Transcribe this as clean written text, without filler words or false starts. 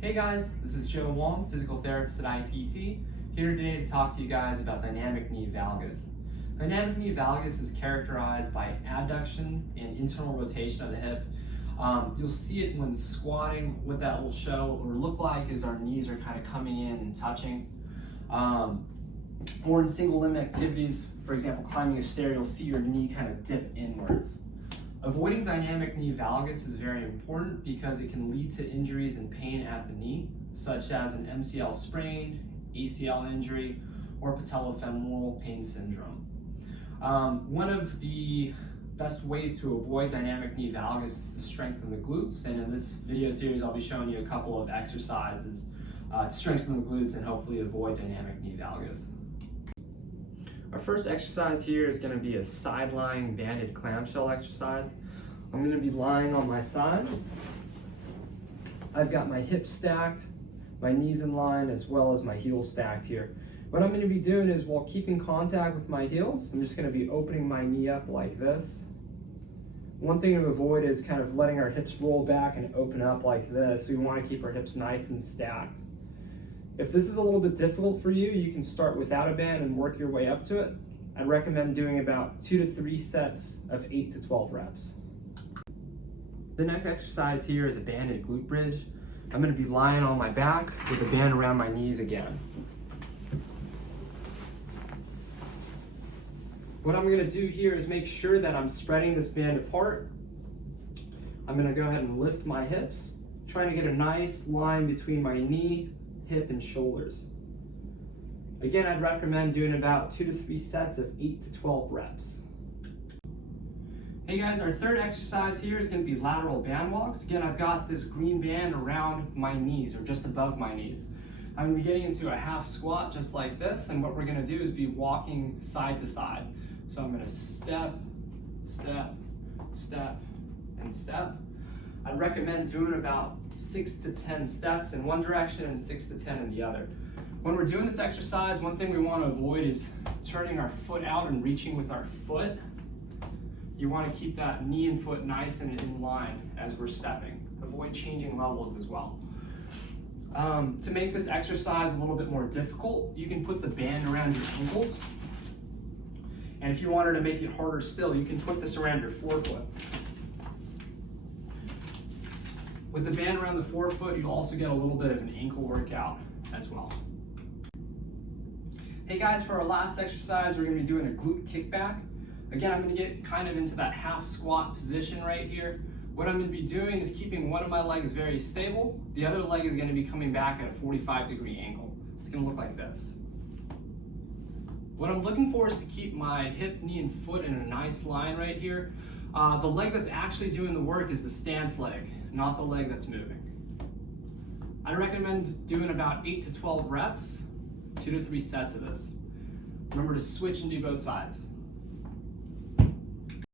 Hey guys, this is Joe Wong, physical therapist at IPT, here today to talk to you guys about dynamic knee valgus. Dynamic knee valgus is characterized by abduction and internal rotation of the hip. You'll see it when squatting. What that will show or look like is our knees are kind of coming in and touching. Or in single limb activities, for example, climbing a stair, you'll see your knee kind of dip inwards. Avoiding dynamic knee valgus is very important because it can lead to injuries and pain at the knee, such as an MCL sprain, ACL injury, or patellofemoral pain syndrome. One of the best ways to avoid dynamic knee valgus is to strengthen the glutes, and in this video series I'll be showing you a couple of exercises to strengthen the glutes and hopefully avoid dynamic knee valgus. Our first exercise here is going to be a side-lying banded clamshell exercise. I'm going to be lying on my side. I've got my hips stacked, my knees in line, as well as my heels stacked here. What I'm going to be doing is, while keeping contact with my heels, I'm just going to be opening my knee up like this. One thing to avoid is kind of letting our hips roll back and open up like this. We want to keep our hips nice and stacked. If this is a little bit difficult for you, you can start without a band and work your way up to it. I'd recommend doing about 2 to 3 sets of 8 to 12 reps. The next exercise here is a banded glute bridge. I'm going to be lying on my back with a band around my knees again. What I'm going to do here is make sure that I'm spreading this band apart. I'm going to go ahead and lift my hips, trying to get a nice line between my knee, hip, and shoulders. Again, I'd recommend doing about 2 to 3 sets of 8 to 12 reps. Hey guys, our third exercise here is going to be lateral band walks. Again, I've got this green band around my knees, or just above my knees. I'm going to be getting into a half squat just like this, and what we're going to do is be walking side to side. So I'm going to step, step, step, and step. I'd recommend doing about 6 to 10 steps in one direction and 6 to 10 in the other. When we're doing this exercise, one thing we want to avoid is turning our foot out and reaching with our foot. You want to keep that knee and foot nice and in line as we're stepping. Avoid changing levels as well. To make this exercise a little bit more difficult, you can put the band around your ankles. And if you wanted to make it harder still, you can put this around your forefoot. With the band around the forefoot, you'll also get a little bit of an ankle workout as well. Hey guys, for our last exercise, we're going to be doing a glute kickback. Again, I'm going to get kind of into that half squat position right here. What I'm going to be doing is keeping one of my legs very stable. The other leg is going to be coming back at a 45-degree angle. It's going to look like this. What I'm looking for is to keep my hip, knee, and foot in a nice line right here. The leg that's actually doing the work is the stance leg, not the leg that's moving. I recommend doing about 8 to 12 reps, 2 to 3 sets of this. Remember to switch and do both sides.